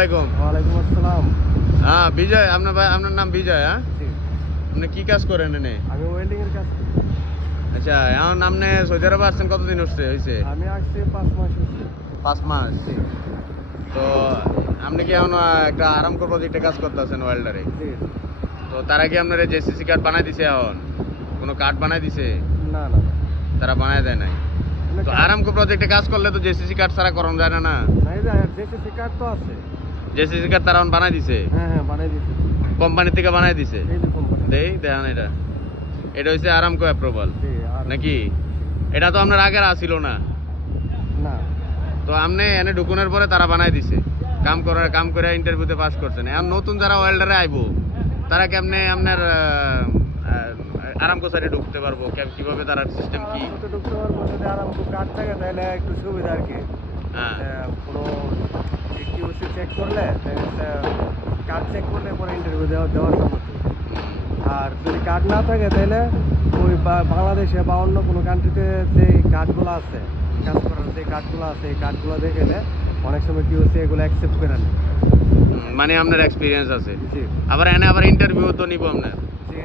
আলাইকুম। ওয়ালাইকুম আসসালাম। হ্যাঁ বিজয়, আপনার নাম বিজয়? হ্যাঁ, জি, আপনি কি কাজ করেন এনে? আমি ওয়েল্ডিং এর কাজ করি। আচ্ছা, এখন আপনি সৌদি আরবে আসছেন কতদিন হয়েছে? আমি আসছি 5 মাস হচ্ছে। 5 মাস। জি, তো আপনি কি এখন একটা আরামকো প্রজেক্টে কাজ করতেছেন ওয়েল্ডারে? জি। তো তারা কি আপনার জেসিসি কার্ড বানাই দিছে? এখন কোনো কার্ড বানাই দিছে? না, না। তারা বানায় দেয় নাই। মানে তো আরামকো প্রজেক্টে কাজ করলে তো জেসিসি কার্ড ছাড়া করানো যায় না? না, এই যে জেসিসি কার্ড তো আছে। জেসিসি কার্ড তারা এখন বানাই দিছে, হ্যাঁ, হ্যাঁ, বানাই দিয়েছে। কোম্পানি থেকে বানাই দিছে। এই যে কোম্পানি। দেখেন এটা হচ্ছে আরামকো অ্যাপ্রুভাল জি, আর নাকি? এটা তো আপনার আগের আসিল না। না। তো আপনি এনে ঢুকুনের পরে তারা বানাই দিছে, কাম করে ইন্টারভিউতে পাস করছেন। এখন নতুন যারা ওয়েল্ডারে আইবো তারা কেমনে আপনার আরামকো সাইডে ঢুকতে পারবো? কিভাবে তার সিস্টেম কি? আরামকো তো ঢুকতে পারবো যদি আরামকো কার্ড থাকে তাহলে একটু সুবিধা আর কি। হ্যাঁ, কোনো কিউসি চেক করলে কার্ড চেক করলে পরে ইন্টারভিউ দেওয়ার সম্মতি। আর যদি কার্ড না থাকে তাহলে ওই বাংলাদেশে বা অন্য কোনো কান্ট্রিতে যে কার্ডগুলো আছে, কাজ করার যে কার্ডগুলো আছে এই কার্ডগুলো দেখলে অনেক সময় কি হচ্ছে এগুলো অ্যাকসেপ্ট করে নেয়। মানে আপনার এক্সপিরিয়েন্স আছে। জি, আবার ইন্টারভিউ তো নিব আপনার। জি।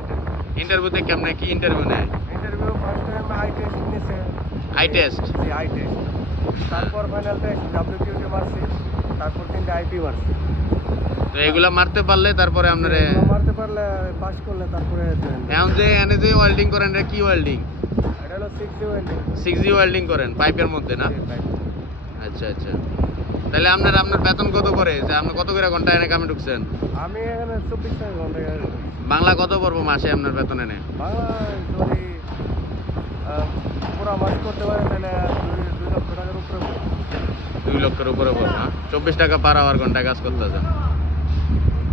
ইন্টারভিউতে কেমনে কি ইন্টারভিউ নেয়? Interview first time eye test নিছে। Eye test. জি, আই টেস্ট। তারপর ফাইনাল টেস্ট WQT মারছি, তারপর 3টে আইপি মারছি। তো এগুলা মারতে পারলে তারপরে আপনারে এগুলো মারতে পারলে পাস করলে তারপরে এখন যে এনে যে ওয়েল্ডিং করেন এটা কি ওয়েল্ডিং? এটা হলো 6G ওয়েল্ডিং। 6G ওয়েল্ডিং করেন পাইপের মধ্যে না? জি, ভাই। আচ্ছা আচ্ছা। তাহলে আপনার বেতন কত করে? যে আপনি কত করে ঘন্টা এনে কামে ঢুকছেন? আমি এখানে 24 টাকা ঘন্টা বাংলা কত পড়বো মাসে আপনার বেতন এনে? বাংলা যদি পুরো মাস করতে পারে তাহলে 2 লক্ষ টাকার উপরে পড়বে। 2 লক্ষের উপরে পড়বো না? 24 টাকা পার আওয়ার ঘন্টায় কাজ করতেছেন।